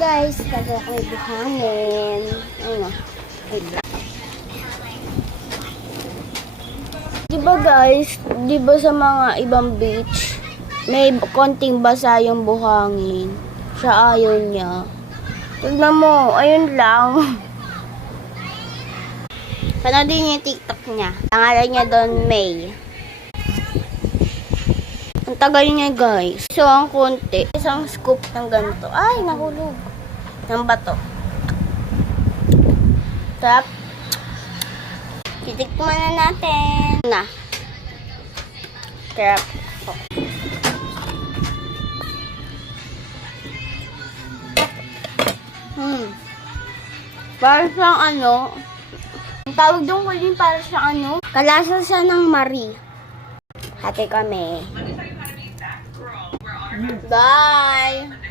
Guys, tagal ko buhangin. Ano? Wait lang. Diba guys, diba sa mga ibang beach, may konting basa yung buhangin. Siya ayaw niya. Tignan mo, ayun lang. Panoodin niyo yung TikTok niya. Pangalan niya doon, May. Ang tagal niya guys. So, ang konti. Isang scoop ng ganito. Ay, nahulog. Ng bato. Tap. Titikman na natin. Na. Tap. Para siyang ano. Ang tawag doon ko din para siyang ano. Kalasa siya ng Marie. Hati kami. Bye!